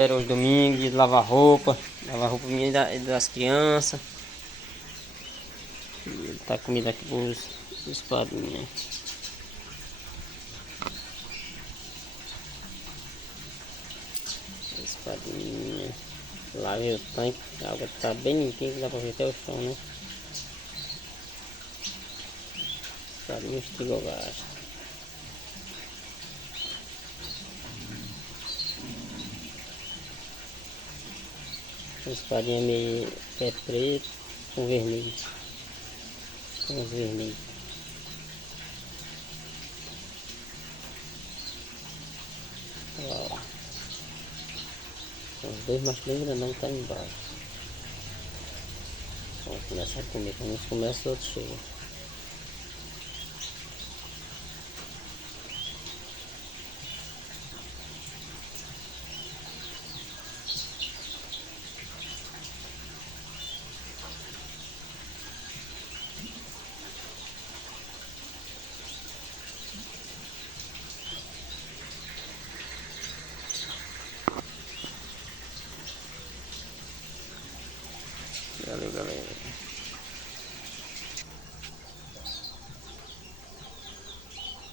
Era os domingos, de lavar roupa minha das crianças. E tá comida aqui pros padrinhos. Os padrinhos. Lavei o tanque, a água tá bem limpinha, que dá pra ver até o chão, né? Os padrinhos frigobaixo. Os padrinhos meio pé preto com vermelho. Com os vermelhos. Ó. Os dois masculinos grandão tá embaixo. Vamos começar a comer. Quando uns começam, outros chegam. Valeu, galera.